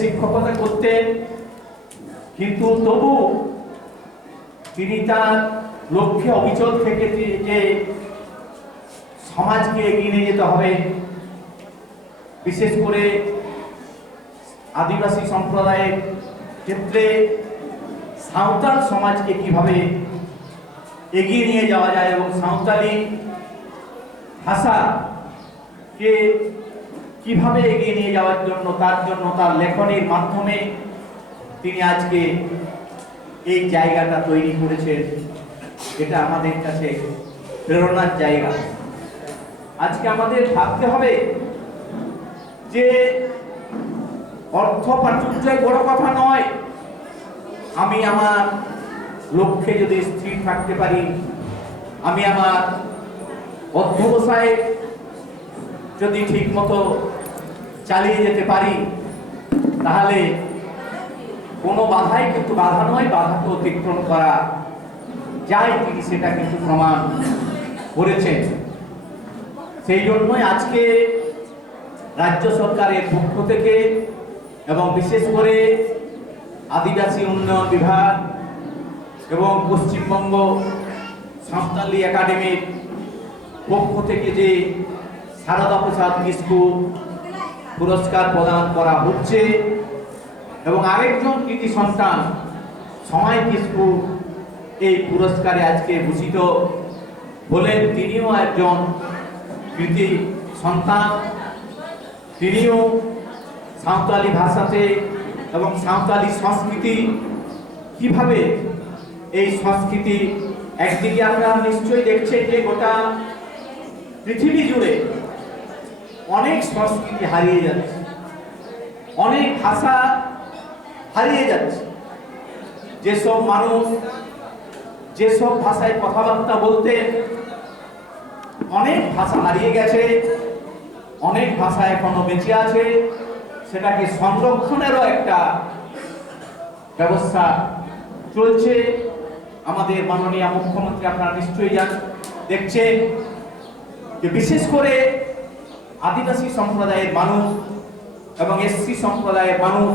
শিক্ষকতা করতেন, কিন্তু তবু তিনি তার লক্ষ্যে অবিচল থেকে যে সমাজকে এগিয়ে নিয়ে যেতে হবে, বিশেষ করে আদিবাসী সম্প্রদায়ের ক্ষেত্রে সাঁওতাল সমাজকে কিভাবে এগিয়ে নিয়ে যাওয়া যায় এবং সাঁওতালি ভাষাকে কিভাবে এগিয়ে নিয়ে যাওয়ার জন্য তার লেখনীর মাধ্যমে তিনি আজকে এই জায়গাটা তৈরি করেছেন। এটা আমাদের কাছে প্রেরণার জায়গা। আজকে আমাদের ভাবতে হবে যে অর্থ প্রাচুর্যই বড় কথা নয়, আমি আমার লক্ষ্যে যদি স্থির থাকতে পারি, আমি আমার অধ্যবসায় যদি ঠিক মতো চালিয়ে যেতে পারি, তাহলে কোনো বাধাই কিন্তু বাধা নয়, বাধাকে অতিক্রম করা যায়। তিনি সেটা কিন্তু প্রমাণ করেছেন। সেই জন্যই আজকে রাজ্য সরকারের পক্ষ থেকে এবং বিশেষ করে আদিবাসী উন্নয়ন বিভাগ এবং পশ্চিমবঙ্গ সাঁওতালি একাডেমির পক্ষ থেকে যে সারদা প্রসাদ কিস্কু পুরস্কার প্রদান করা হচ্ছে এবং আরেকজন কৃতি সন্তান সময় কিস্কু এই পুরস্কারে আজকে ভূষিত হলেন। তিনিও একজন কৃতি সন্তান, তিনিও সাঁওতালি ভাষাতে এবং সাঁওতালি সংস্কৃতি কিভাবে এই সংস্কৃতি একদিকে আপনারা নিশ্চয়ই দেখছেন যে গোটা পৃথিবী জুড়ে অনেক সংস্কৃতি হারিয়ে যাচ্ছে, অনেক ভাষা হারিয়ে যাচ্ছে। যেসব মানুষ যেসব ভাষায় কথাবার্তা বলতেন, অনেক ভাষা হারিয়ে গেছে, অনেক ভাষা এখনো বেঁচে আছে। সেটাকে সংরক্ষণেরও একটা ব্যবস্থা চলছে। আমাদের মাননীয় মুখ্যমন্ত্রী আপনারা নিশ্চয়ই দেখছেন যে বিশেষ করে আদিবাসী সম্প্রদায়ের মানুষ এবং এসসি সম্প্রদায়ের মানুষ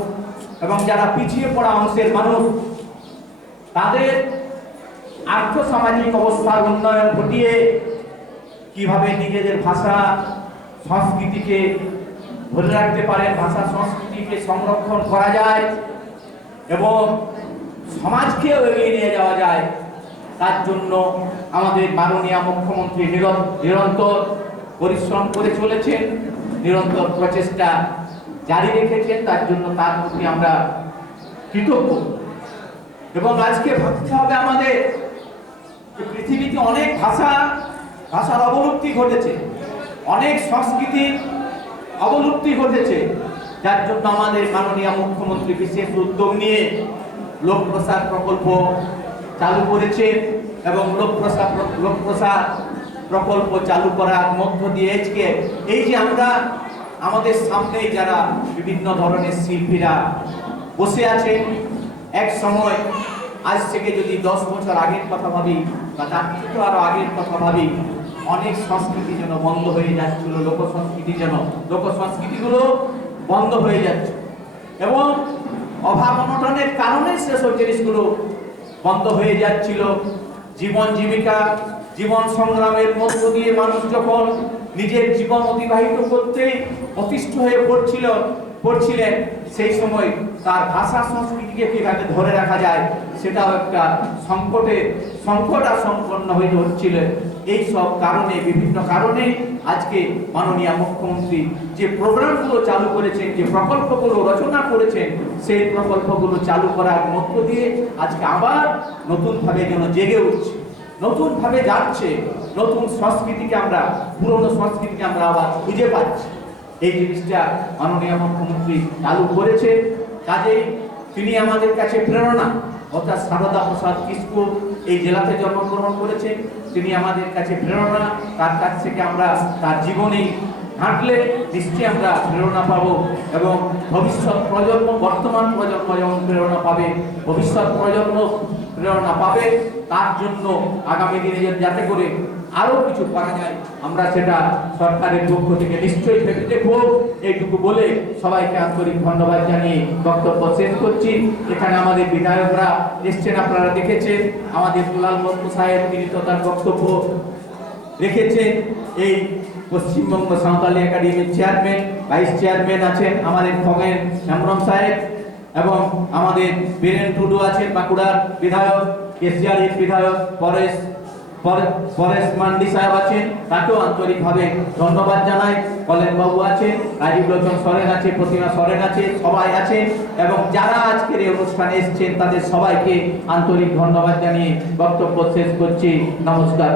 এবং যারা পিছিয়ে পড়া অংশের মানুষ, তাদের আর্থসামাজিক অবস্থার উন্নয়ন ঘটিয়ে কিভাবে নিজেদের ভাষা সংস্কৃতিকে ধরে রাখতে পারে, ভাষা সংস্কৃতিকে সংরক্ষণ করা যায় এবং সমাজকেও এগিয়ে নিয়ে যাওয়া যায়, তার জন্য আমাদের মাননীয় মুখ্যমন্ত্রী নিরন্তর পরিশ্রম করে চলেছেন, নিরন্তর প্রচেষ্টা জারি রেখেছেন। তার জন্য তার প্রতি আমরা কৃতজ্ঞ। এবং আজকে ভাবতে হবে আমাদের যে পৃথিবীতে অনেক ভাষার অবলুপ্তি ঘটেছে, অনেক সংস্কৃতির অবলুপ্তি ঘটেছে, যার জন্য আমাদের মাননীয় মুখ্যমন্ত্রী বিশেষ উদ্যোগ নিয়ে লোক প্রসার প্রকল্প চালু করেছেন এবং লোক প্রসার প্রকল্প চালু করার মধ্য দিয়ে এই যে আমরা আমাদের সামনে যারা বিভিন্ন ধরনের শিল্পীরা বসে আছেন, এক সময় আজ থেকে যদি 10 বছর আগের কথা ভাবি বা তার থেকে আরো আগের কথা ভাবি, অনেক সংস্কৃতি যেন বন্ধ হয়ে যাচ্ছিল, লোক সংস্কৃতিগুলো বন্ধ হয়ে যাচ্ছে এবং অভাব অনটনের কারণে সেসব জিনিসগুলো বন্ধ হয়ে যাচ্ছিল। জীবন জীবিকা, জীবন সংগ্রামের মধ্য দিয়ে মানুষ যখন নিজের জীবন অতিবাহিত করতে অতিষ্ঠ হয়ে পড়ছিলেন, সেই সময় তার ভাষা সংস্কৃতিকে কিভাবে ধরে রাখা যায় সেটাও একটা সংকটাসম্পন্ন হয়ে হচ্ছিল। এই সব কারণে, বিভিন্ন কারণে আজকে মাননীয় মুখ্যমন্ত্রী যে প্রোগ্রামগুলো চালু করেছেন, যে প্রকল্পগুলো রচনা করেছেন, সেই প্রকল্পগুলো চালু করার মধ্য দিয়ে আজকে আবার নতুনভাবে যেন জেগে উঠছে, নতুনভাবে যাচ্ছে, নতুন সংস্কৃতিকে আমরা, পুরনো সংস্কৃতিকে আমরা আবার খুঁজে পাচ্ছি। এই জিনিসটা মাননীয় মুখ্যমন্ত্রী চালু করেছে, কাজেই তিনি আমাদের কাছে প্রেরণা। অর্থাৎ সারদা প্রসাদ কিস্কু এই জেলাতে জন্মগ্রহণ করেছেন, তিনি আমাদের কাছে প্রেরণা। তার কাছ থেকে আমরা তার জীবনী হাঁটলে নিশ্চয়ই আমরা প্রেরণা পাবো এবং ভবিষ্যৎ প্রজন্ম, বর্তমান প্রজন্ম যেমন প্রেরণা পাবে, ভবিষ্যৎ প্রজন্ম প্রেরণা পাবে, তার জন্য আগামী দিনে যাতে করে আরো কিছু করা যায় আমরা সেটা সরকারের পক্ষ থেকে নিশ্চয়ই ভেবে দেখব। এইটুকু বলে সবাইকে আন্তরিক ধন্যবাদ জানিয়ে বক্তব্য শেষ করছি। এখানে আমাদের বিধায়করা এসছেন, আপনারা দেখেছেন। আমাদের দুলাল বন্ধু সাহেব তিনি তো তার বক্তব্য রেখেছেন। এই পশ্চিমবঙ্গ সাঁওতালি একাডেমির চেয়ারম্যান, ভাইস চেয়ারম্যান আছেন আমাদের খগেন হেমব্রম সাহেব, এবং আমাদের বীরেন টুডু আছেন বাঁকুড়ার বিধায়ক, কেশিয়ারির বিধায়ক পরেশ মান্ডি সাহেব আছেন, তাকেও আন্তরিকভাবে ধন্যবাদ জানাই। কলেন বাবু আছেন, রাজীব লোচন সরেন আছে, প্রতিমা সরেন আছে, সবাই আছেন, এবং যারা আজকের এই অনুষ্ঠানে এসেছেন তাদের সবাইকে আন্তরিক ধন্যবাদ জানিয়ে বক্তব্য শেষ করছি। নমস্কার।